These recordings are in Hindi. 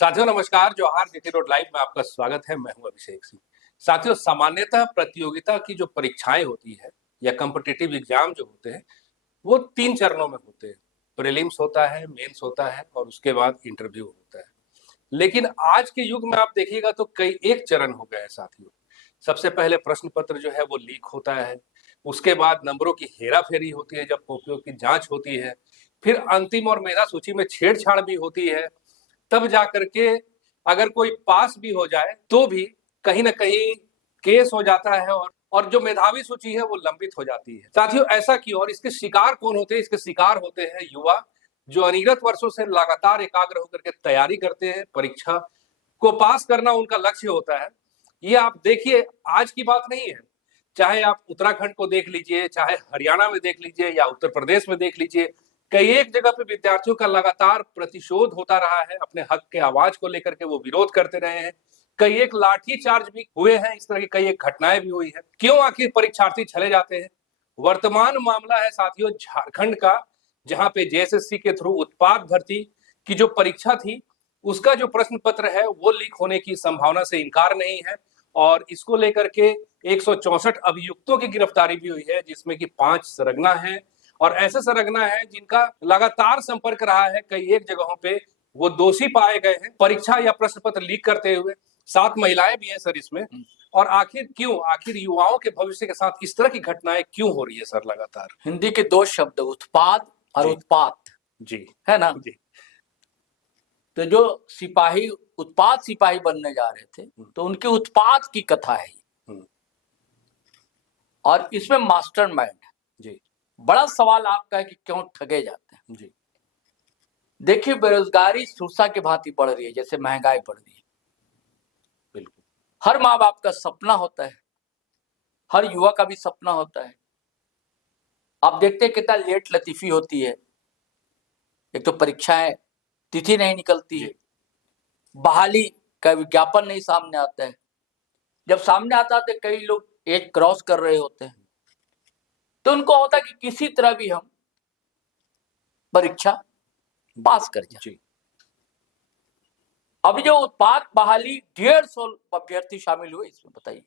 साथियों नमस्कार। जवाहर जीटी रोड लाइव में आपका स्वागत है। मैं हूं अभिषेक सिंह। साथियों, सामान्यतः प्रतियोगिता की जो परीक्षाएं होती है या कॉम्पिटिटिव एग्जाम जो होते हैं वो 3 चरणों में होते हैं। प्रीलिम्स होता है, मेंस होता है और उसके बाद इंटरव्यू होता है। लेकिन आज के युग में आप देखिएगा तो कई एक चरण हो गए हैं साथियों। सबसे पहले प्रश्न पत्र जो है वो लीक होता है, उसके बाद नंबरों की हेरा फेरी होती है जब कॉपियों की जांच होती है, फिर अंतिम और मेधा सूची में छेड़छाड़ भी होती है। तब जाकर के अगर कोई पास भी हो जाए तो भी कहीं ना कहीं केस हो जाता है और जो मेधावी सूची है वो लंबित हो जाती है। साथियों, ऐसा क्यों और इसके शिकार कौन होते हैं? इसके शिकार होते हैं युवा, जो अनिरत वर्षों से लगातार एकाग्र होकर के तैयारी करते हैं। परीक्षा को पास करना उनका लक्ष्य होता है। ये आप देखिए, आज की बात नहीं है। चाहे आप उत्तराखंड को देख लीजिए, चाहे हरियाणा में देख लीजिए या उत्तर प्रदेश में देख लीजिए, कई एक जगह पे विद्यार्थियों का लगातार प्रतिशोध होता रहा है। अपने हक के आवाज को लेकर के वो विरोध करते रहे हैं। कई एक लाठी चार्ज भी हुए हैं। इस तरह की कई एक घटनाएं भी हुई है। क्यों आखिर परीक्षार्थी चले जाते हैं? वर्तमान मामला है साथियों झारखंड का, जहां पे जेएसएससी के थ्रू उत्पाद भर्ती की जो परीक्षा थी उसका जो प्रश्न पत्र है वो लीक होने की संभावना से इनकार नहीं है। और इसको लेकर के 164 अभियुक्तों की गिरफ्तारी भी हुई है, जिसमें कि 5 सरगना हैं और ऐसे सरगना है जिनका लगातार संपर्क रहा है। कई एक जगहों पे वो दोषी पाए गए हैं परीक्षा या प्रश्न पत्र लीक करते हुए। 7 महिलाएं भी हैं सर इसमें। और आखिर क्यों, आखिर युवाओं के भविष्य के साथ इस तरह की घटनाएं क्यों हो रही है सर लगातार? हिंदी के 2 शब्द उत्पाद और उत्पात जी है ना जी। तो जो सिपाही उत्पाद सिपाही बनने जा रहे थे तो उनके उत्पाद की कथा है और इसमें मास्टरमाइंड जी। बड़ा सवाल आपका है कि क्यों ठगे जाते हैं जी। देखिए, बेरोजगारी सुरसा की भांति बढ़ रही है, जैसे महंगाई बढ़ रही है। बिल्कुल। हर माँ बाप का सपना होता है, हर युवा का भी सपना होता है। आप देखते हैं कितना लेट लतीफी होती है। एक तो परीक्षाएं तिथि नहीं निकलती है, बहाली का विज्ञापन नहीं सामने आता है। जब सामने आता है तो कई लोग एज क्रॉस कर रहे होते हैं, तो उनको होता है कि किसी तरह भी हम परीक्षा पास कर जाए। अभी जो उत्पाद बहाली 150 अभ्यर्थी शामिल हुए इसमें, बताइए।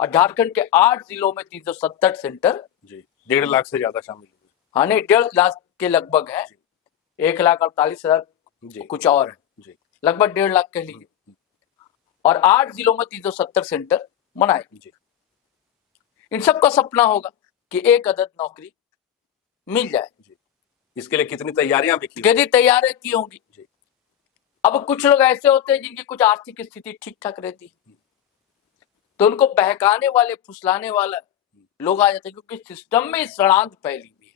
और झारखंड के 8 जिलों में 370 सेंटर, 1.5 लाख से ज्यादा शामिल हुए। हाँ नहीं, 1.5 लाख के लगभग है। 1,48,000 कुछ और है, लगभग 1.5 लाख कह लीजिए। और 8 जिलों में 370 सेंटर बनाए। इन सबका सपना होगा कि एक अदद नौकरी मिल जाए। इसके लिए कितनी तैयारियां भी कितनी तैयारियां की होंगी। अब कुछ लोग ऐसे होते हैं जिनकी कुछ आर्थिक स्थिति ठीक ठाक रहती है, तो उनको बहकाने वाले, फुसलाने वाला लोग आ जाते हैं, क्योंकि सिस्टम में षड्यंत्र फैली हुई है।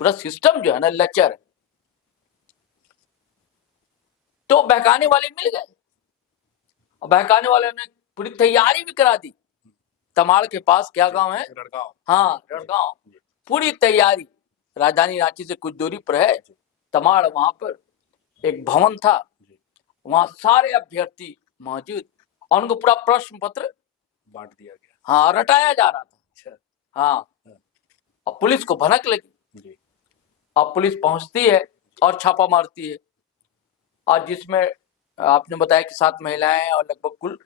पूरा सिस्टम जो है ना लचर, तो बहकाने वाले मिल गए और बहकाने वाले ने पूरी तैयारी भी करा दी। तमाड़ के पास क्या गांव है? रड़गांव। हाँ, रड़गांव। पूरी तैयारी राजधानी रांची से कुछ दूरी पर है तमाड़। वहां पर एक भवन था, वहां सारे अभ्यर्थी मौजूद और उनको पूरा प्रश्न पत्र बांट दिया गया। हाँ, रटाया जा रहा था। हाँ, और पुलिस को भनक लगी। अब पुलिस पहुंचती है और छापा मारती है, और जिसमें आपने बताया कि 7 महिलाएं और लगभग कुल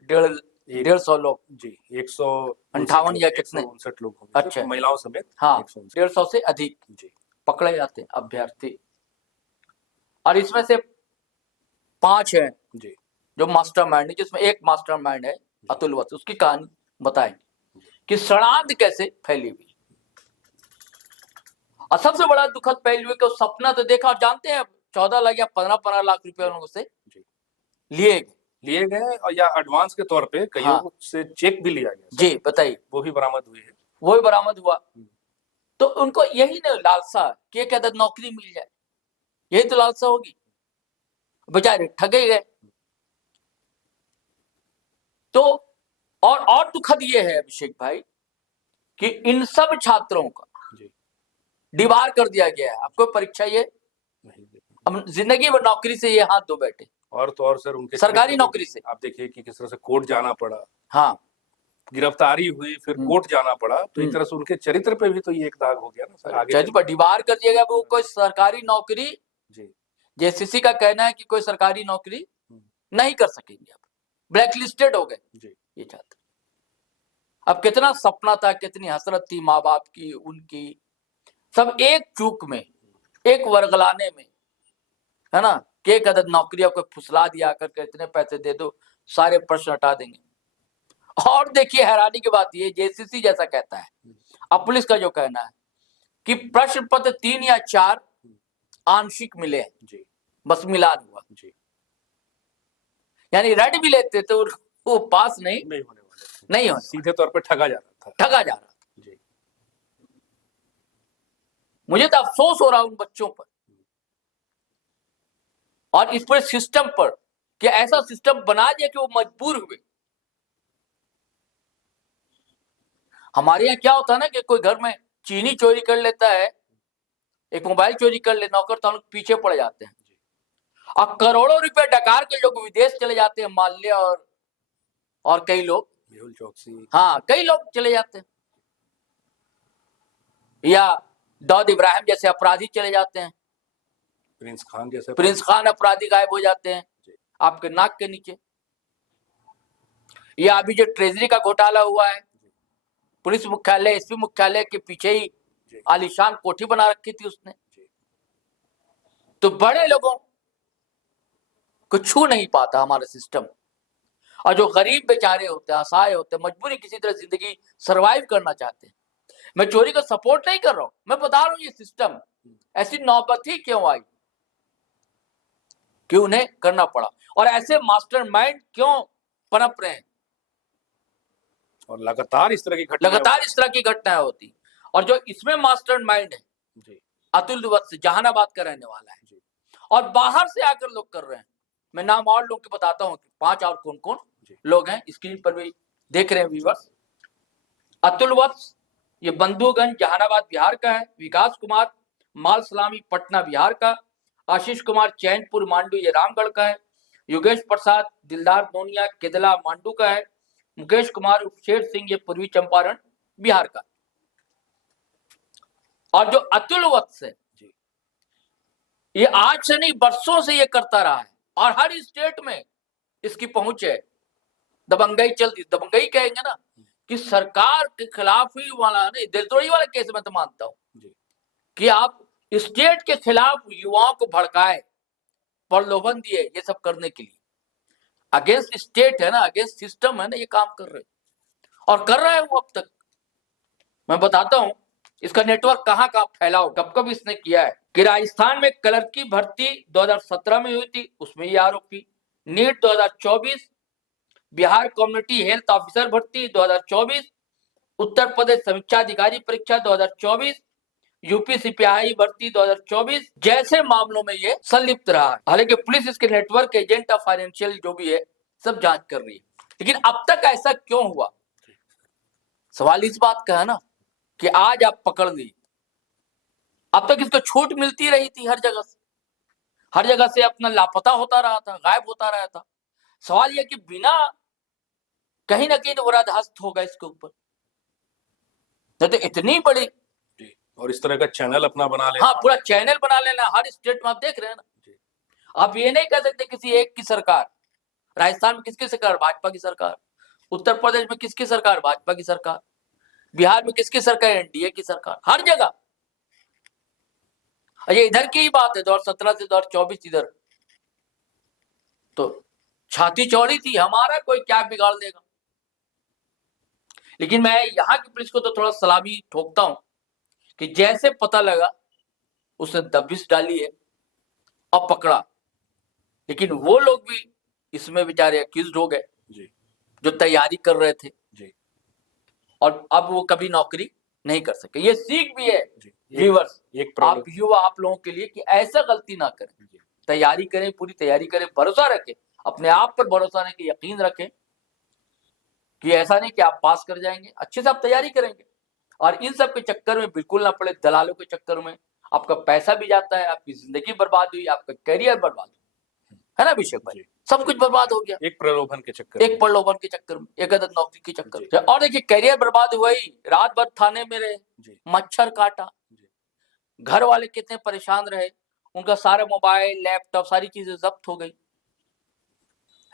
150 लोग। जी, 158 या कितने 159 लोग। अच्छा, महिलाओं समेत। हाँ, 150 से अधिक पकड़े जाते हैं अभ्यर्थी। और इसमें से 5 हैं जो मास्टरमाइंड है, जिसमें एक मास्टरमाइंड है अतुल वत्स। उसकी कहानी बताएंगे कि षड्यंत्र कैसे फैली हुई। और सबसे बड़ा दुखद पहलू है कि सपना तो देखा, और जानते हैं 14 लाख या 15 लाख रुपए उन लोगों से लिए गए और या एडवांस के तौर पे कईयों से चेक भी लिया गया। जी, बताइए। वो भी बरामद हुई है। वो भी बरामद हुआ। तो उनको यही ना लालसा कि एक अदद नौकरी मिल जाए, यही तो लालसा होगी। बेचारे ठगे गए। तो और दुखद ये है अभिषेक भाई कि इन सब छात्रों का डिबार कर दिया गया है। आपको परीक्षा ये अब जिंदगी में नौकरी से ये हाथ धो बैठे। और तो और सर उनके सरकारी नौकरी से आप देखिए कि किस तरह से कोर्ट जाना पड़ा। हाँ, गिरफ्तारी हुई, फिर कोर्ट जाना पड़ा। तो एक तरह से उनके चरित्र पे भी तो ये एक दाग हो गया ना सर। आगे चरित्र पर डिबार कर दिया गया। वो कोई सरकारी नौकरी जेसीसी का कहना है कि कोई सरकारी नौकरी नहीं कर सकेंगे, अब ब्लैक लिस्टेड हो गए ये छात्र। अब कितना सपना था, कितनी हसरत थी माँ बाप की, उनकी, सब एक चूक में, एक वर्गलाने में, है ना, कि एक अदद नौकरी आपको फुसला दिया करके इतने पैसे दे दो, सारे प्रश्न हटा देंगे। और देखिए हैरानी की बात ये, जेसीसी जैसा कहता है, अब पुलिस का जो कहना है कि प्रश्न पत्र 3 या 4 आंशिक मिले हैं, बस मिलान हुआ, यानी रेड भी लेते तो वो पास नहीं होने, सीधे तौर पे ठगा जा रहा था। मुझे तो अफसोस हो रहा उन बच्चों पर और इस पूरे सिस्टम पर कि ऐसा सिस्टम बना दिया कि वो मजबूर हुए। हमारे यहाँ क्या होता है ना कि कोई घर में चीनी चोरी कर लेता है, एक मोबाइल चोरी कर ले, नौकर तानुक पीछे पड़ जाते हैं, और करोड़ों रुपए डकार के लोग विदेश चले जाते हैं, माल्या और कई लोग, मेहुल चौकसी, हाँ कई लोग चले जाते हैं, या दाऊद इब्राहिम जैसे अपराधी चले जाते हैं, प्रिंस खान अपराधी गायब हो जाते हैं आपके नाक के नीचे। या अभी जो ट्रेजरी का घोटाला हुआ है, पुलिस मुख्यालय, एसपी मुख्यालय के पीछे ही आलीशान कोठी बना रखी थी उसने, तो बड़े लोगों को छू नहीं पाता हमारा सिस्टम, और जो गरीब बेचारे होते हैं, असहाय होते हैं, मजबूरी किसी तरह जिंदगी सरवाइव करना चाहते हैं। मैं चोरी को सपोर्ट नहीं कर रहा हूं, मैं बता रहा हूं ये सिस्टम ऐसी नौबत ही क्यों आई कि उन्हें करना पड़ा, और ऐसे मास्टरमाइंड क्यों पनप रहे हैं, और लगातार इस तरह की घटनाएं होती। और जो इसमें मास्टरमाइंड है अतुल वत्स, जहानाबाद का रहने वाला है, और बाहर से आकर लोग कर रहे हैं। मैं नाम और लोग के बताता हूं, 5 और कौन कौन लोग हैं, स्क्रीन पर भी देख रहे हैं व्यूअर्स। अतुल वत्स ये बंधुगंज जहानाबाद बिहार का है, विकास कुमार माल सलामी पटना बिहार का, आशीष कुमार चैनपुर मांडू ये रामगढ़ का है, योगेश प्रसाद दिलदार नोनिया केदला मांडू का है, मुकेश कुमार शेर सिंह ये पूर्वी चंपारण बिहार का। और जो अतुल वत्स है ये आज से नहीं बरसों से ये करता रहा है, और हर स्टेट में इसकी पहुंच है। दबंगई चलती, दबंगई कहेंगे ना कि सरकार के खिलाफ ही वाला नहीं, दिलतोड़ी वाला केस में तो मानता हूं कि आप स्टेट के खिलाफ युवाओं को भड़काए, प्रलोभन दिए ये सब करने के लिए, अगेंस्ट स्टेट है ना, अगेंस्ट सिस्टम है ना, ये काम कर रहे और कर रहा है वो अब तक। मैं बताता हूं इसका नेटवर्क कहां कहां फैला हो, कब कब इसने किया है कि राजस्थान में क्लर्क की भर्ती 2017 में हुई थी, उसमें ये आरोपी, NEET 2024, Bihar community health officer भर्ती 2024, उत्तर प्रदेश समीक्षा अधिकारी परीक्षा 2024, यूपी सिपाही भर्ती 2024 जैसे मामलों में ये संलिप्त रहा है। हालांकि पुलिस इसके नेटवर्क एजेंट ऑफ फाइनेंशियल जो भी है सब जांच कर रही है, लेकिन अब तक ऐसा क्यों हुआ? सवाल इस बात का है ना कि आज आप पकड़ ली, अब तक इसको छूट मिलती रही थी, हर जगह से अपना लापता होता रहा था, गायब होता रहा था। सवाल यह कि बिना कहीं ना कहीं वरादहस्त होगा इसके ऊपर, तो इतनी बड़ी, और इस तरह का चैनल अपना बना लेना, हाँ पूरा चैनल बना लेना हर स्टेट में, आप देख रहे हैं ना। आप ये नहीं कह सकते किसी एक की सरकार, राजस्थान में किसकी सरकार? भाजपा की सरकार। उत्तर प्रदेश में किसकी सरकार? भाजपा की सरकार। बिहार में किसकी सरकार? एनडीए की सरकार। हर जगह ये इधर की ही बात है, 2017 से 2024 इधर तो छाती चौड़ी थी, हमारा कोई क्या बिगाड़ देगा। लेकिन मैं यहाँ की पुलिस को तो थोड़ा सलामी ठोकता हूं कि जैसे पता लगा उसने दबिश डाली है और पकड़ा, लेकिन वो लोग भी इसमें बेचारे अक्यूज्ड हो गए जो तैयारी कर रहे थे और अब वो कभी नौकरी नहीं कर सके। ये सीख भी है व्यूअर्स, आप युवा, आप लोगों के लिए कि ऐसा गलती ना करें, तैयारी करें, पूरी तैयारी करें, भरोसा रखें, अपने आप पर भरोसा रखें, यकीन रखें कि ऐसा नहीं कि आप पास कर जाएंगे, अच्छे से आप तैयारी करेंगे और इन सब के चक्कर में बिल्कुल ना पड़े, दलालों के चक्कर में आपका पैसा भी जाता है, आपकी जिंदगी बर्बाद हुई, आपका करियर बर्बाद है ना अभिषेक भाई, सब कुछ बर्बाद हो गया एक प्रलोभन के चक्कर में, एक अदद नौकरी के चक्कर में। और देखिए करियर बर्बाद हुआ ही, रात भर थाने में रहे, मच्छर काटा, घर वाले कितने परेशान रहे, उनका सारे मोबाइल लैपटॉप सारी चीजें जब्त हो गई,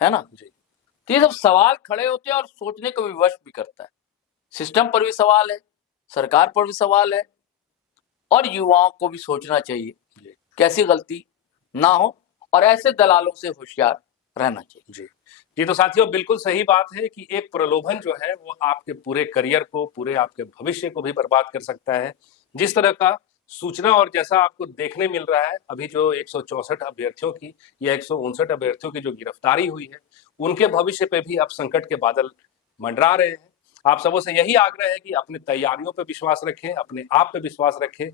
है ना। जी तो ये सब सवाल खड़े होते हैं और सोचने को विवश भी करता है। सिस्टम पर भी सवाल है, सरकार पर भी सवाल है, और युवाओं को भी सोचना चाहिए जी कि ऐसी गलती ना हो और ऐसे दलालों से होशियार रहना चाहिए। जी जी। तो साथियों, बिल्कुल सही बात है कि एक प्रलोभन जो है वो आपके पूरे करियर को, पूरे आपके भविष्य को भी बर्बाद कर सकता है। जिस तरह का सूचना और जैसा आपको देखने मिल रहा है, अभी जो 164 अभ्यर्थियों की या 159 अभ्यर्थियों की जो गिरफ्तारी हुई है, उनके भविष्य पे भी अब संकट के बादल मंडरा रहे हैं। आप सबों से यही आग्रह है कि अपनी तैयारियों पे विश्वास रखें, अपने आप पे विश्वास रखें,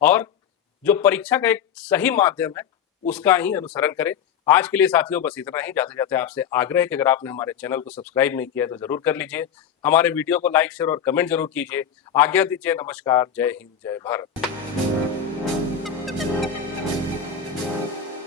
और जो परीक्षा का एक सही माध्यम है उसका ही अनुसरण करें। आज के लिए साथियों बस इतना ही। जाते जाते आपसे आग्रह है कि अगर आपने हमारे चैनल को सब्सक्राइब नहीं किया है तो जरूर कर लीजिए। हमारे वीडियो को लाइक, शेयर और कमेंट जरूर कीजिए। आज्ञा दीजिए। नमस्कार। जय हिंद, जय भारत।